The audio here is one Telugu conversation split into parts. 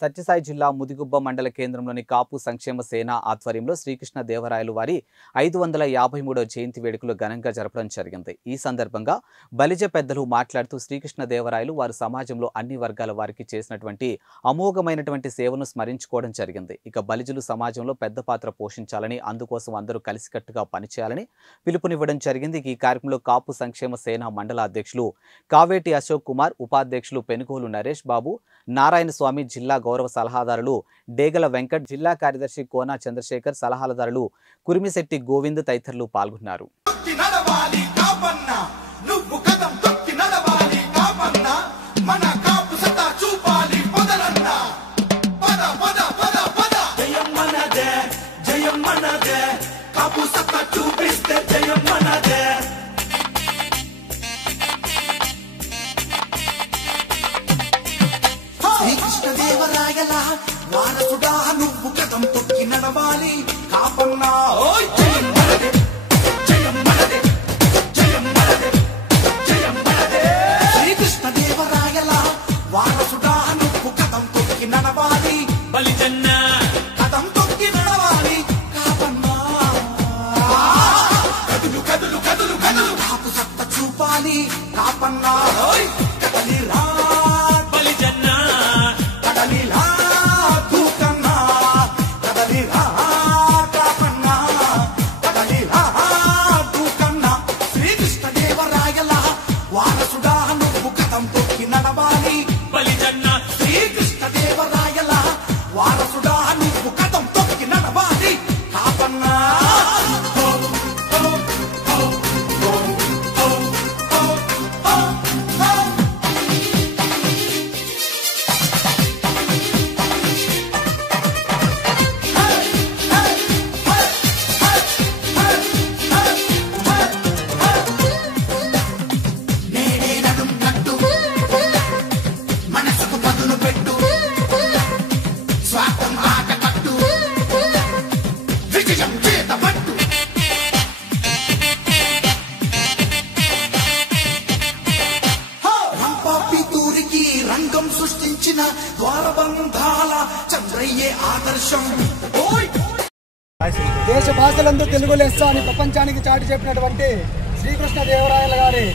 సత్యసాయి జిల్లా ముదిగుబ్బ మండల కేంద్రంలోని కాపు సంక్షేమ సేన ఆధ్వర్యంలో శ్రీకృష్ణ దేవరాయలు వారి 553వ జయంతి వేడుకలు ఘనంగా జరపడం జరిగింది. ఈ సందర్భంగా బలిజ పెద్దలు మాట్లాడుతూ శ్రీకృష్ణ దేవరాయలు వారు సమాజంలో అన్ని వర్గాల వారికి చేసినటువంటి అమోఘమైనటువంటి సేవను స్మరించుకోవడం జరిగింది. ఇక బలిజులు సమాజంలో పెద్ద పాత్ర పోషించాలని, అందుకోసం అందరూ కలిసికట్టుగా పనిచేయాలని పిలుపునివ్వడం జరిగింది. ఈ కార్యక్రమంలో కాపు సంక్షేమ సేన మండల అధ్యక్షులు కావేటి అశోక్ కుమార్, ఉపాధ్యక్షులు పెనుగోలు నరేష్ బాబు, నారాయణ స్వామి, జిల్లా గౌరవ సలహాదారులు డేగల వెంకట్, జిల్లా కార్యదర్శి కోన చంద్రశేఖర్, సలహాదారులు కురిమిశెట్టి గోవింద్ తదితరులు పాల్గొన్నారు. శ్రీకృష్ణదేవరాయల వారసుడా నువ్వు కథం తొక్కి నడవాలి కాపన్నా. జయం మనదే, జయం మనదే, జయం మనదే, జయం మనదే. శ్రీకృష్ణదేవరాయల వారసుడా నువ్వు కథం తొక్కి నడవాలి బలిజన్న, కథం తొక్కి నడవాలి కాపన్నా. కదులు కదులు కదులు కదులు కాపు సత్త చూపాలి కాపన్నా. కదలిరా రంగం సృష్టించిన ద్వారబంధాల చంద్రయ్యే ఆదర్శం. దేశ భాషలందు తెలుగు లెస్స అని ప్రపంచానికి చాటి చెప్పినటువంటి శ్రీకృష్ణ దేవరాయల గారి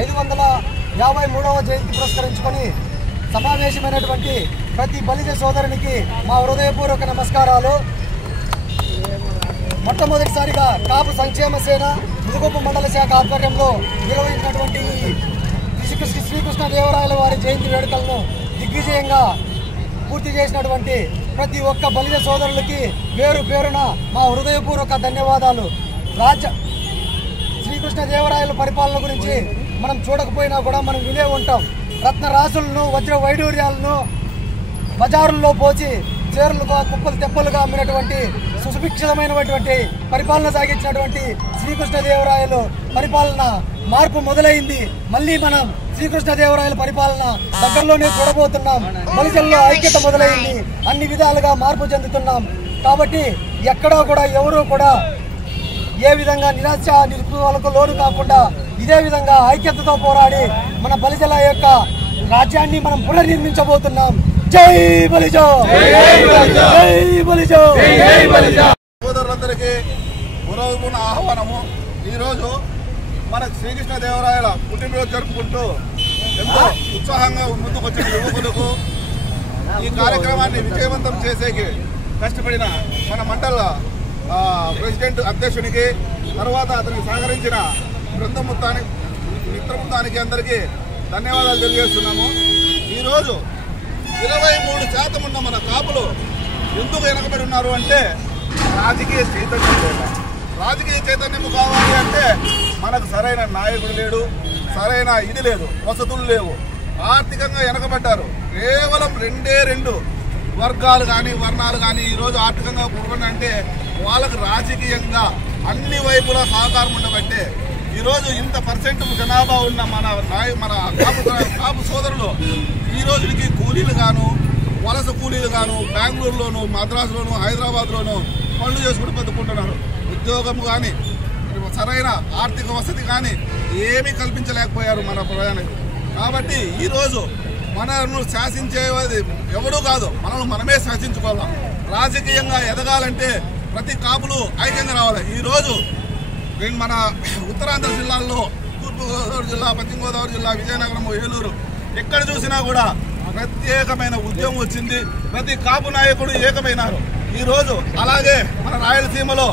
553వ జయంతి పురస్కరించుకొని సమావేశమైనటువంటి ప్రతి బలిజ సోదరునికి మా హృదయపూర్వక నమస్కారాలు. మొట్టమొదటిసారిగా కాపు సంక్షేమ సేన ముదిగుబ్బ మండల శాఖ ఆధ్వర్యంలో నిర్వహించినటువంటి శ్రీకృష్ణ దేవరాయల వారి జయంతి వేడుకలను దిగ్విజయంగా పూర్తి చేసినటువంటి ప్రతి ఒక్క బలిజ సోదరులకి పేరు పేరున మా హృదయపూర్వక ధన్యవాదాలు. శ్రీకృష్ణ దేవరాయల పరిపాలన గురించి మనం చూడకపోయినా కూడా మనం వినే ఉంటాం. రత్న రాసులను, వజ్ర వైడూర్యాలను బజారుల్లో పోసి చీరలుగా, కుప్పలు తెప్పలుగా అమ్మినటువంటి సుభిక్షితమైనటువంటి పరిపాలన సాగించినటువంటి శ్రీకృష్ణదేవరాయలు పరిపాలన మార్పు మొదలైంది. మళ్ళీ మనం శ్రీకృష్ణదేవరాయల పరిపాలన దగ్గరలోనే చూడబోతున్నాం. బలిజల్లో ఐక్యత మొదలైంది. అన్ని విధాలుగా మార్పు చెందుతున్నాం. కాబట్టి ఎక్కడా కూడా ఎవరూ కూడా ఏ విధంగా నిరాశ నిరుపేదలకు లోను కాకుండా ఇదే విధంగా ఐక్యతతో పోరాడి మన బలిజల యొక్క రాజ్యాన్ని మనం పునర్నిర్మించబోతున్నాం. జై బలిజో, జై బలిజో. సోదరులందరికీ పూర్వపూర్ణ ఆహ్వానము. ఈరోజు మన శ్రీకృష్ణ దేవరాయల పుట్టినరోజు జరుపుకుంటూ ఎంతో ఉత్సాహంగా ముందుకొచ్చిన యువకులకు ఈ కార్యక్రమాన్ని విజయవంతం చేసేకి కష్టపడిన మన మండల ప్రెసిడెంట్ అధ్యక్షునికి, తర్వాత అతనికి సహకరించిన మిత్రబృందానికి అందరికీ ధన్యవాదాలు తెలియజేస్తున్నాము. ఈరోజు 23% ఉన్న మన కాపులు ఎందుకు వెనకబడి ఉన్నారు అంటే రాజకీయ చైతన్యం లేదు. రాజకీయ చైతన్యం కావాలి అంటే మనకు సరైన నాయకుడు లేడు, సరైన ఇది లేదు, వసతులు లేవు. ఆర్థికంగా వెనకబడ్డారు. కేవలం 2 వర్గాలు కానీ వర్ణాలు కానీ ఈరోజు ఆర్థికంగా పురుగుండ అంటే వాళ్ళకు రాజకీయంగా అన్ని వైపులా సహకారం ఉండబట్టే ఈరోజు ఇంత పర్సెంట్ జనాభా ఉన్న మన కాపు సోదరులు ఈ రోజుకి కూలీలు గాను, వలస కూలీలు గాను బెంగళూరులోను, మద్రాసులోను, హైదరాబాద్లోను పనులు చేసుకుని బతుకుంటున్నారు. ఉద్యోగం కానీ, సరైన ఆర్థిక వసతి కానీ ఏమీ కల్పించలేకపోయారు మన ప్రయాణికులు. కాబట్టి ఈరోజు మనల్ని శాసించేది ఎవడూ కాదు, మనల్ని మనమే శాసించుకోవాలి. రాజకీయంగా ఎదగాలంటే ప్రతి కాపులు ఐక్యంగా రావాలి. ఈరోజు మన ఉత్తరాంధ్ర జిల్లాల్లో తూర్పుగోదావరి జిల్లా, పశ్చిమ గోదావరి జిల్లా, విజయనగరం, ఏలూరు ఎక్కడ చూసినా కూడా ప్రత్యేకమైన ఉద్యమం వచ్చింది. ప్రతి కాపు నాయకుడు ఏకమైనారు ఈరోజు. అలాగే మన రాయలసీమలో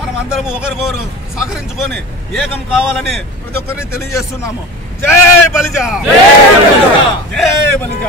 మనం అందరము ఒకరికొకరు సహకరించుకొని ఏకం కావాలని ప్రతి ఒక్కరిని తెలియజేస్తున్నాము. జై బలిజ, జై బలిజ.